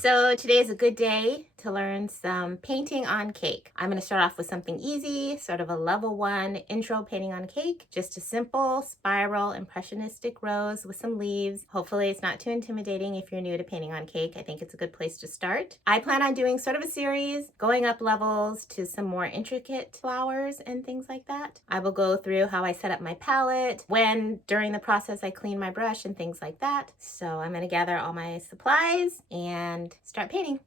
So today is a good day to learn some painting on cake. I'm going to start off with something easy, sort of a level 1 intro painting on cake. Just a simple spiral impressionistic rose with some leaves. Hopefully it's not too intimidating if you're new to painting on cake. I think it's a good place to start. I plan on doing sort of a series, going up levels to some more intricate flowers and things like that. I will go through how I set up my palette, when during the process I clean my brush and things like that. So I'm going to gather all my supplies and start painting.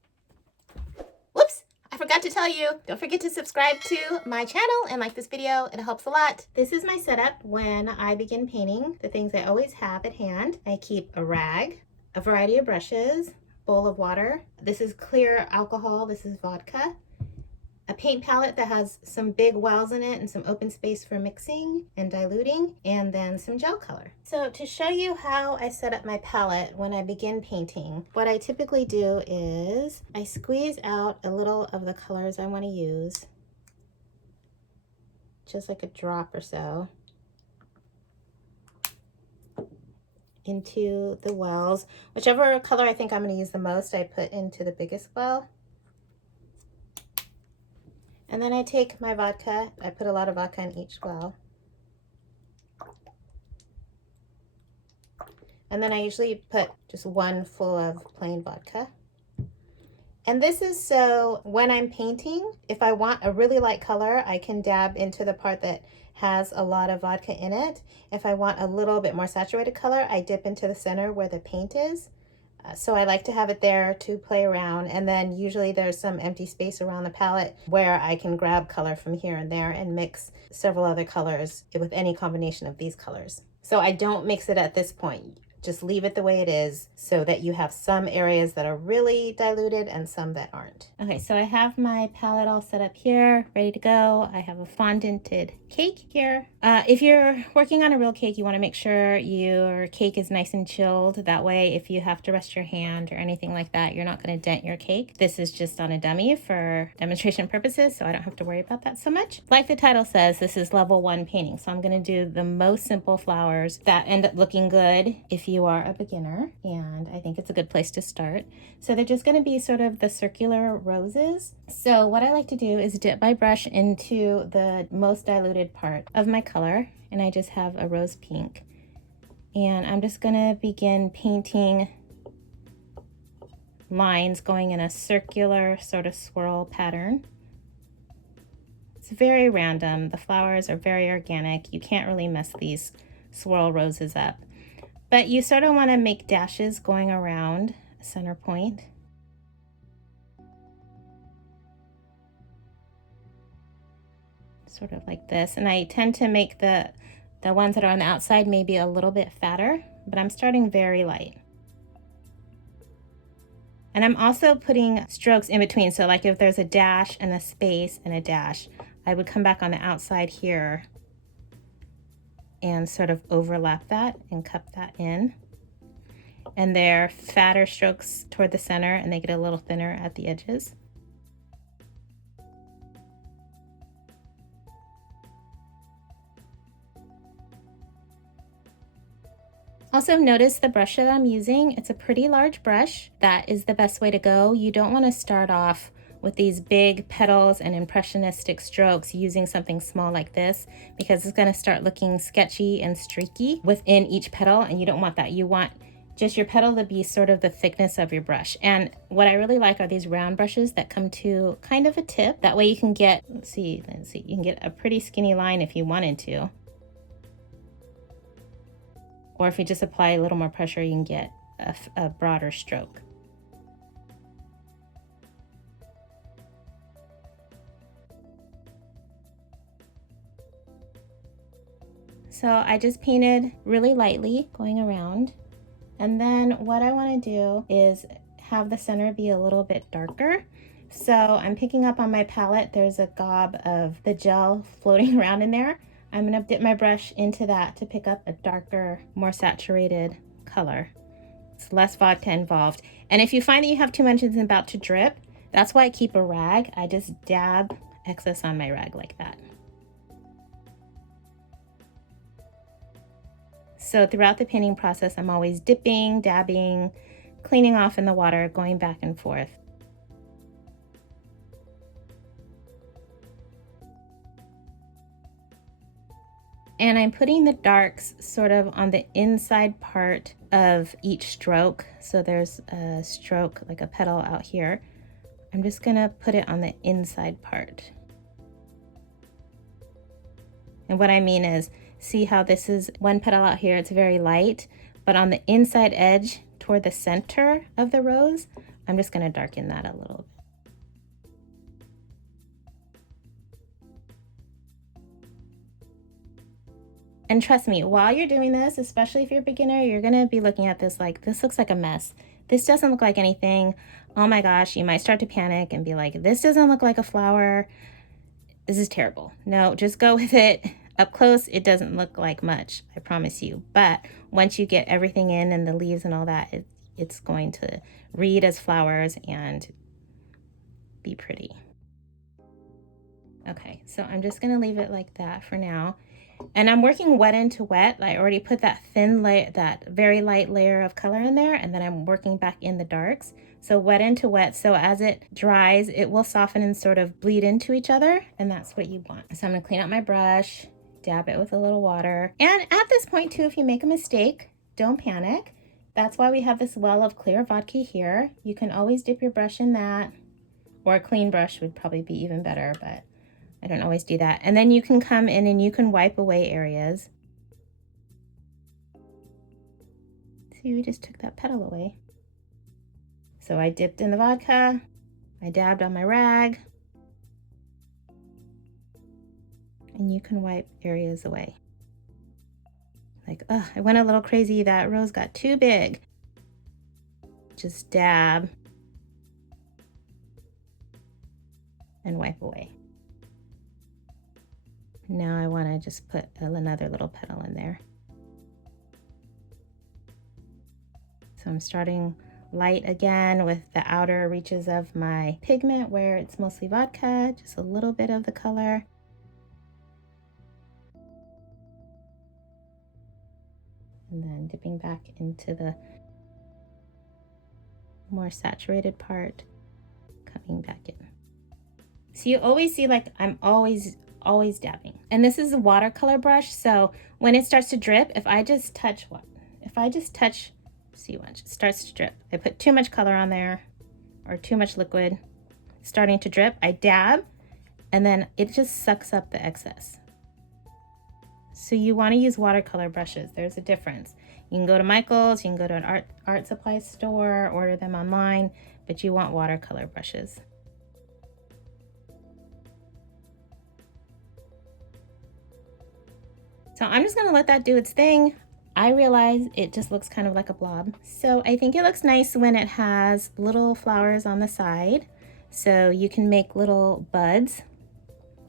Whoops! I forgot to tell you, don't forget to subscribe to my channel and like this video. It helps a lot. This is my setup when I begin painting. The things I always have at hand. I keep a rag, a variety of brushes, bowl of water. This is clear alcohol. This is vodka. A paint palette that has some big wells in it and some open space for mixing and diluting, and then some gel color. So to show you how I set up my palette when I begin painting, what I typically do is I squeeze out a little of the colors I want to use, just like a drop or so, into the wells. Whichever color I think I'm going to use the most, I put into the biggest well. And then I take my vodka, I put a lot of vodka in each well. And then I usually put just one full of plain vodka. And this is so when I'm painting, if I want a really light color, I can dab into the part that has a lot of vodka in it. If I want a little bit more saturated color, I dip into the center where the paint is. So I like to have it there to play around, and then usually there's some empty space around the palette where I can grab color from here and there and mix several other colors with any combination of these colors. So I don't mix it at this point. Just leave it the way it is so that you have some areas that are really diluted and some that aren't. Okay, so I have my palette all set up here, ready to go. I have a fondanted cake here. If you're working on a real cake, you want to make sure your cake is nice and chilled. That way, if you have to rest your hand or anything like that, you're not going to dent your cake. This is just on a dummy for demonstration purposes, so I don't have to worry about that so much. Like the title says, this is level 1 painting, so I'm going to do the most simple flowers that end up looking good if you are a beginner, and I think it's a good place to start. So they're just going to be sort of the circular roses. So what I like to do is dip my brush into the most diluted part of my color, and I just have a rose pink, and I'm just going to begin painting lines going in a circular sort of swirl pattern. It's very random. The flowers are very organic. You can't really mess these swirl roses up. But you sort of want to make dashes going around a center point. Sort of like this. And I tend to make the ones that are on the outside maybe a little bit fatter, but I'm starting very light. And I'm also putting strokes in between. So like if there's a dash and a space and a dash, I would come back on the outside here and sort of overlap that and cup that in. And they're fatter strokes toward the center, and they get a little thinner at the edges. Also notice the brush that I'm using. It's a pretty large brush. That is the best way to go. You don't want to start off with these big petals and impressionistic strokes using something small like this, because it's going to start looking sketchy and streaky within each petal, and you don't want that. You want just your petal to be sort of the thickness of your brush. And what I really like are these round brushes that come to kind of a tip. That way you can get, let's see, you can get a pretty skinny line if you wanted to. Or if you just apply a little more pressure, you can get a broader stroke. So I just painted really lightly going around. And then what I want to do is have the center be a little bit darker. So I'm picking up on my palette, there's a gob of the gel floating around in there. I'm going to dip my brush into that to pick up a darker, more saturated color. It's less vodka involved. And if you find that you have too much and it's about to drip, that's why I keep a rag. I just dab excess on my rag like that. So throughout the painting process, I'm always dipping, dabbing, cleaning off in the water, going back and forth. And I'm putting the darks sort of on the inside part of each stroke. So there's a stroke, like a petal out here. I'm just gonna put it on the inside part. And what I mean is, see how this is one petal out here, it's very light, but on the inside edge toward the center of the rose, I'm just gonna darken that a little bit. And trust me, while you're doing this, especially if you're a beginner, you're gonna be looking at this like, this looks like a mess. This doesn't look like anything. Oh my gosh, you might start to panic and be like, this doesn't look like a flower. This is terrible. No, just go with it. Up close, it doesn't look like much, I promise you. But once you get everything in and the leaves and all that, it's going to read as flowers and be pretty. Okay, so I'm just gonna leave it like that for now. And I'm working wet into wet. I already put that thin layer, that very light layer of color in there, and then I'm working back in the darks. So wet into wet, so as it dries, it will soften and sort of bleed into each other, and that's what you want. So I'm gonna clean out my brush, dab it with a little water. And at this point too, if you make a mistake, don't panic. That's why we have this well of clear vodka here. You can always dip your brush in that, or a clean brush would probably be even better, but I don't always do that. And then you can come in and you can wipe away areas. See, we just took that petal away. So I dipped in the vodka, I dabbed on my rag, and you can wipe areas away. Like, oh, I went a little crazy, that rose got too big. Just dab and wipe away. Now I want to just put another little petal in there. So I'm starting light again with the outer reaches of my pigment where it's mostly vodka, just a little bit of the color. And then dipping back into the more saturated part, coming back in. So you always see, like, I'm always dabbing. And this is a watercolor brush, so when it starts to drip, if I just touch, see, watch, it starts to drip. I put too much color on there or too much liquid, starting to drip, I dab, and then it just sucks up the excess. So you want to use watercolor brushes. There's a difference. You can go to Michael's, you can go to an art supply store, order them online, but you want watercolor brushes. So I'm just gonna let that do its thing. I realize it just looks kind of like a blob. So I think it looks nice when it has little flowers on the side. So you can make little buds.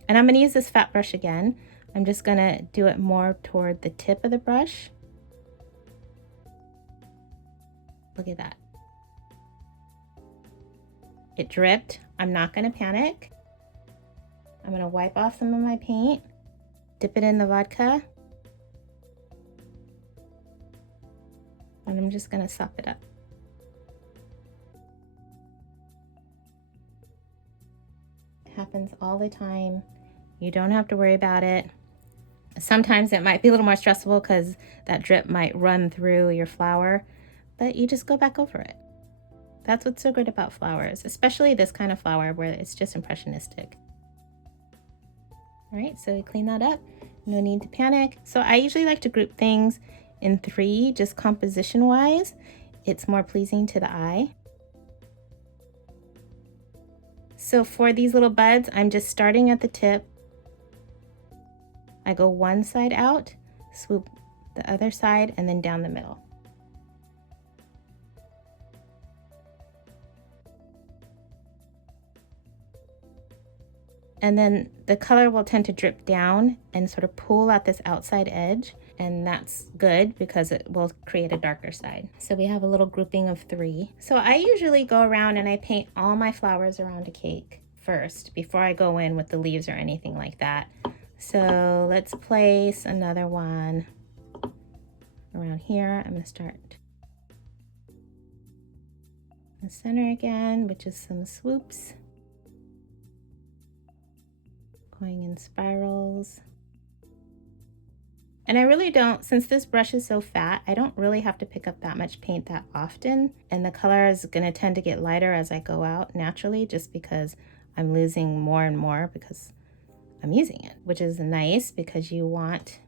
And I'm gonna use this fat brush again. I'm just gonna do it more toward the tip of the brush. Look at that. It dripped. I'm not gonna panic. I'm gonna wipe off some of my paint, dip it in the vodka, and I'm just gonna sop it up. It happens all the time. You don't have to worry about it. Sometimes it might be a little more stressful because that drip might run through your flower, but you just go back over it. That's what's so great about flowers, especially this kind of flower where it's just impressionistic. All right, so we clean that up. No need to panic. So I usually like to group things in 3, just composition wise. It's more pleasing to the eye. So for these little buds, I'm just starting at the tip. I go one side out, swoop the other side, and then down the middle. And then the color will tend to drip down and sort of pull at this outside edge, and that's good because it will create a darker side. So we have a little grouping of 3. So I usually go around and I paint all my flowers around a cake first before I go in with the leaves or anything like that. So let's place another one around here. I'm gonna start the center again, which is some swoops. Going in spirals. And I really don't, since this brush is so fat, I don't really have to pick up that much paint that often. And the color is going to tend to get lighter as I go out naturally, just because I'm losing more and more because I'm using it, which is nice because you want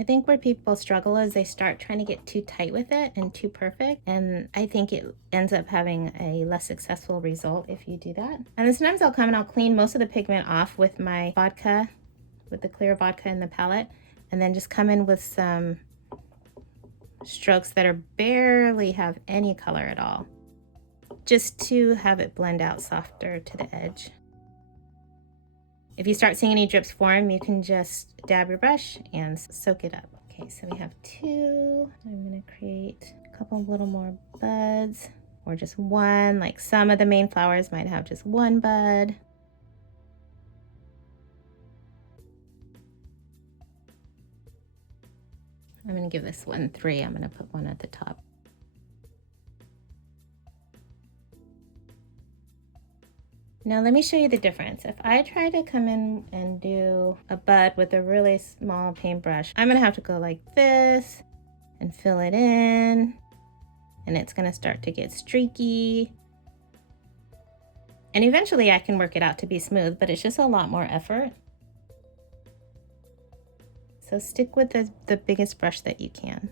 I think where people struggle is they start trying to get too tight with it and too perfect. And I think it ends up having a less successful result if you do that. And then sometimes I'll come and I'll clean most of the pigment off with my vodka, with the clear vodka in the palette, and then just come in with some strokes that are barely have any color at all, just to have it blend out softer to the edge. If you start seeing any drips form, you can just dab your brush and soak it up. Okay, so we have 2. I'm gonna create a couple little more buds, or just 1, like some of the main flowers might have just 1 bud. I'm gonna give this one 3. I'm gonna put 1 at the top. Now let me show you the difference. If I try to come in and do a bud with a really small paintbrush, I'm gonna have to go like this and fill it in, and it's gonna start to get streaky. And eventually I can work it out to be smooth, but it's just a lot more effort. So stick with the biggest brush that you can.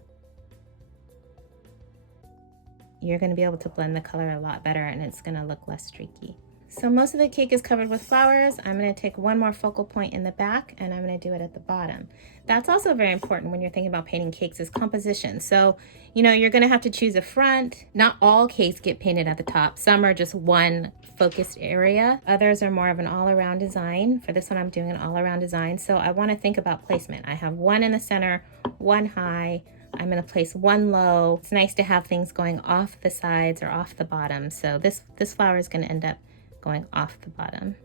You're gonna be able to blend the color a lot better and it's gonna look less streaky. So most of the cake is covered with flowers. I'm going to take 1 more focal point in the back and I'm going to do it at the bottom. That's also very important when you're thinking about painting cakes, is composition. So, you know, you're going to have to choose a front. Not all cakes get painted at the top. Some are just one focused area. Others are more of an all-around design. For this one, I'm doing an all-around design. So I want to think about placement. I have 1 in the center, 1 high. I'm going to place 1 low. It's nice to have things going off the sides or off the bottom. So this flower is going to end up going off the bottom.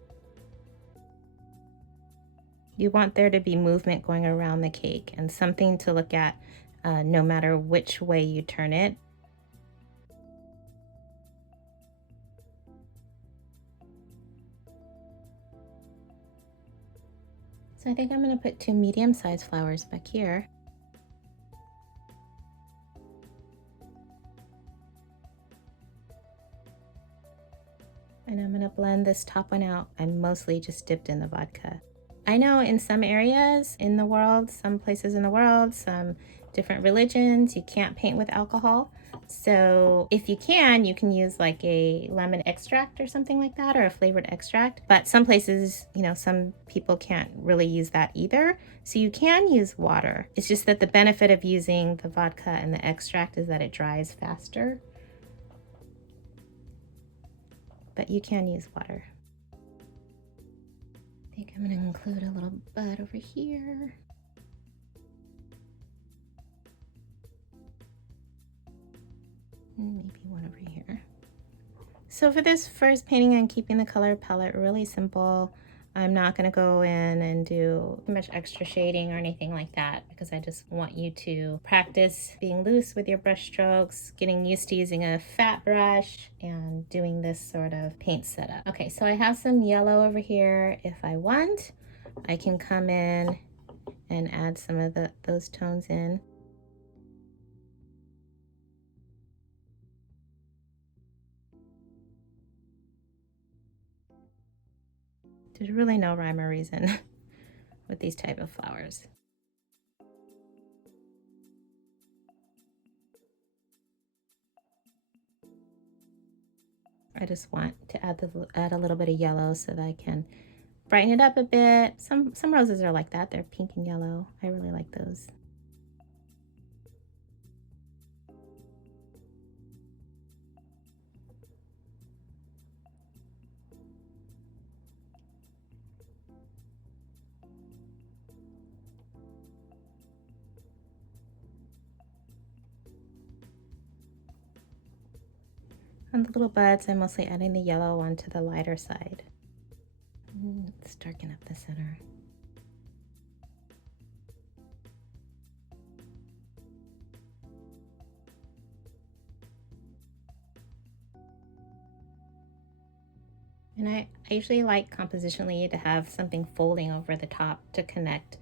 You want there to be movement going around the cake and something to look at no matter which way you turn it. So I think I'm going to put 2 medium-sized flowers back here. And I'm going to blend this top one out. I'm mostly just dipped in the vodka. I know in some areas in the world, some places in the world, some different religions, you can't paint with alcohol. So if you can use like a lemon extract or something like that, or a flavored extract. But some places, you know, some people can't really use that either. So you can use water. It's just that the benefit of using the vodka and the extract is that it dries faster. But you can use water. I think I'm going to include a little bud over here. And maybe 1 over here. So for this first painting, I'm keeping the color palette really simple. I'm not going to go in and do too much extra shading or anything like that, because I just want you to practice being loose with your brush strokes, getting used to using a fat brush, and doing this sort of paint setup. Okay, so I have some yellow over here. If I want, I can come in and add some of those tones in. There's really no rhyme or reason with these type of flowers. I just want to add a little bit of yellow so that I can brighten it up a bit. Some roses are like that. They're pink and yellow. I really like those. On the little buds, I'm mostly adding the yellow onto the lighter side. Let's darken up the center. And I usually like compositionally to have something folding over the top to connect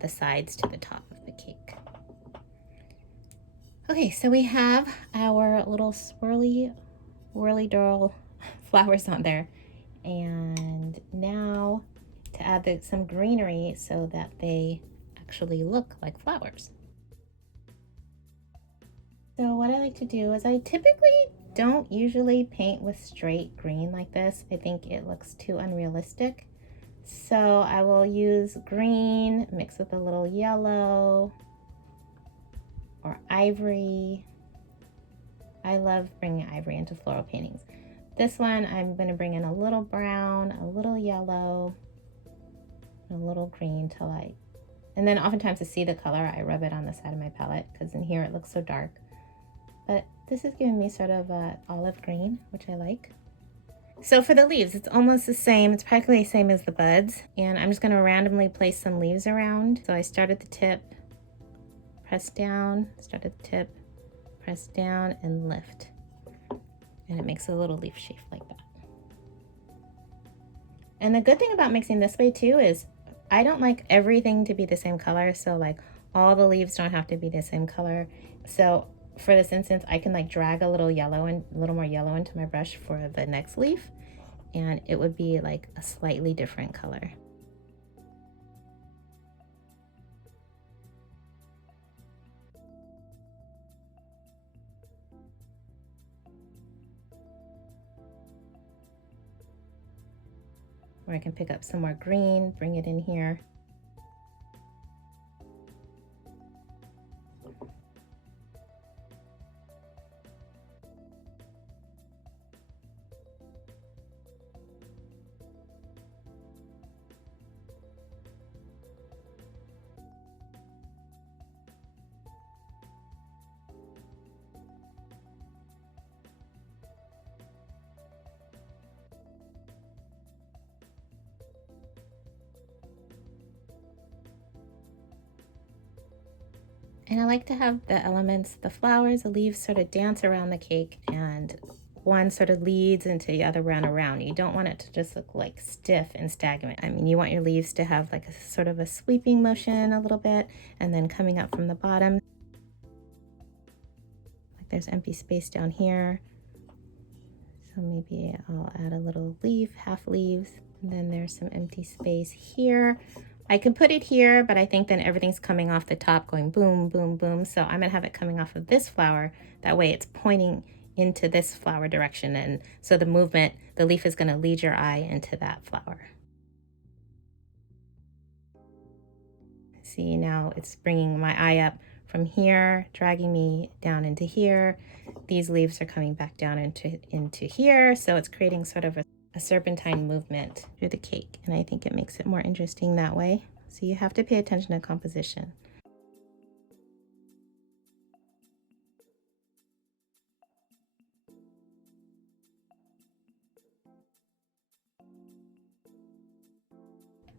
the sides to the top of the cake. Okay, so we have our little swirly whirly-dirl flowers on there. And now to add some greenery so that they actually look like flowers. So what I like to do is I typically don't usually paint with straight green like this. I think it looks too unrealistic. So I will use green mixed with a little yellow or ivory. I love bringing ivory into floral paintings. This one I'm going to bring in a little brown, a little yellow, and a little green to light. And then oftentimes to see the color, I rub it on the side of my palette because in here it looks so dark. But this is giving me sort of a olive green, which I like. So for the leaves, it's almost the same. It's practically the same as the buds. And I'm just going to randomly place some leaves around. So I start at the tip, press down, start at the tip, press down, and lift. And it makes a little leaf shape like that. And the good thing about mixing this way too is I don't like everything to be the same color. So like all the leaves don't have to be the same color. So for this instance, I can like drag a little yellow and a little more yellow into my brush for the next leaf, and it would be like a slightly different color. Or I can pick up some more green, bring it in here. And I like to have the elements, the flowers, the leaves sort of dance around the cake, and one sort of leads into the other round around. You don't want it to just look like stiff and stagnant. I mean, you want your leaves to have like a sort of a sweeping motion a little bit, and then coming up from the bottom. Like there's empty space down here. So maybe I'll add a little leaf, half leaves, and then there's some empty space here. I can put it here, but I think then everything's coming off the top going boom, boom, boom. So I'm gonna have it coming off of this flower. That way it's pointing into this flower direction. And so the movement, the leaf is gonna lead your eye into that flower. See, now it's bringing my eye up from here, dragging me down into here. These leaves are coming back down into here. So it's creating sort of a serpentine movement through the cake, and I think it makes it more interesting that way. So you have to pay attention to composition.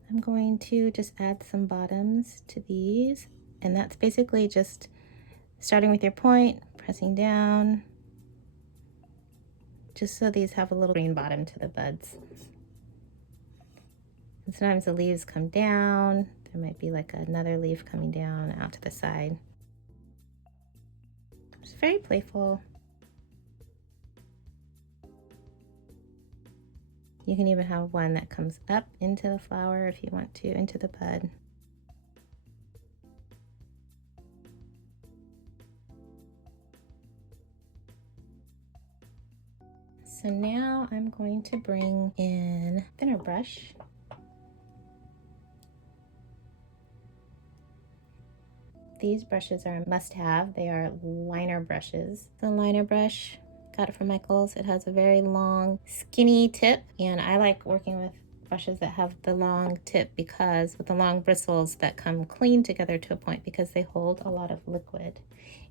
I'm going to just add some bottoms to these, and that's basically just starting with your point, pressing down, just so these have a little green bottom to the buds. And sometimes the leaves come down. There might be like another leaf coming down out to the side. It's very playful. You can even have one that comes up into the flower if you want to, into the bud. So now I'm going to bring in a thinner brush. These brushes are a must-have. They are liner brushes. The liner brush, got it from Michael's. It has a very long, skinny tip, and I like working with brushes that have the long tip because with the long bristles that come clean together to a point because they hold a lot of liquid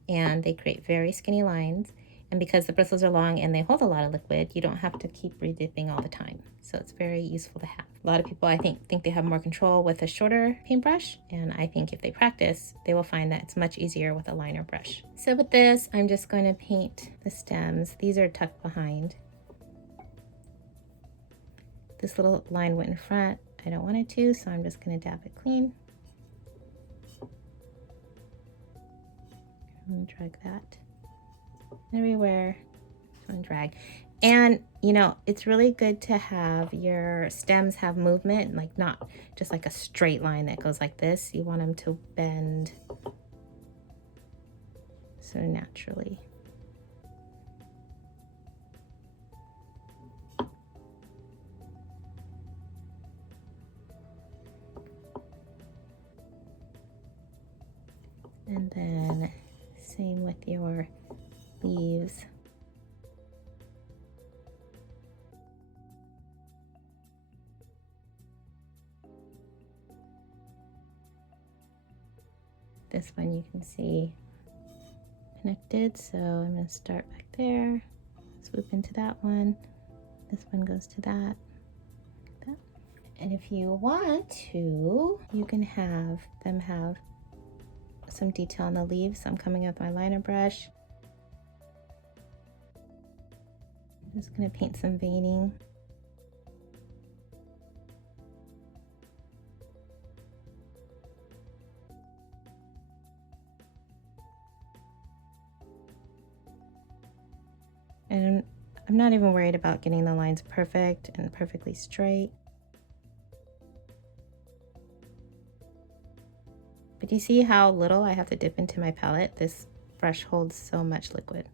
and they create very skinny lines. And because the bristles are long and they hold a lot of liquid, you don't have to keep redipping all the time. So it's very useful to have. A lot of people, I think they have more control with a shorter paintbrush. And I think if they practice, they will find that it's much easier with a liner brush. So with this, I'm just going to paint the stems. These are tucked behind. This little line went in front. I don't want it to, so I'm just going to dab it clean. I'm going to drag that everywhere. And drag. And you know, it's really good to have your stems have movement, like not just like a straight line that goes like this. You want them to bend so naturally. And then same with your leaves. This one you can see connected, so I'm going to start back there, swoop into that one. This one goes to that. And if you want to, you can have them have some detail on the leaves. So I'm coming up with my liner brush. I'm just going to paint some veining. And I'm not even worried about getting the lines perfect and perfectly straight. But do you see how little I have to dip into my palette? This brush holds so much liquid.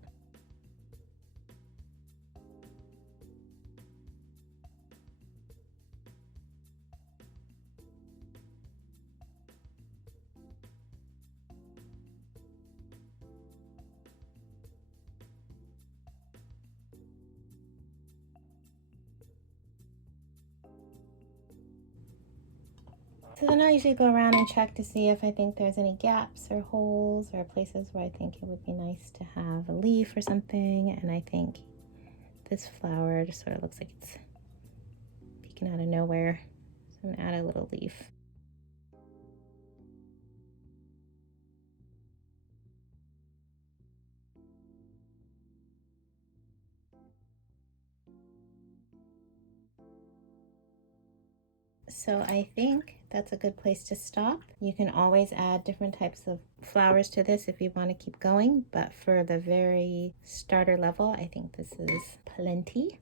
So then I usually go around and check to see if I think there's any gaps or holes or places where I think it would be nice to have a leaf or something. And I think this flower just sort of looks like it's peeking out of nowhere. So I'm gonna add a little leaf. So I think that's a good place to stop. You can always add different types of flowers to this if you want to keep going, but for the very starter level, I think this is plenty.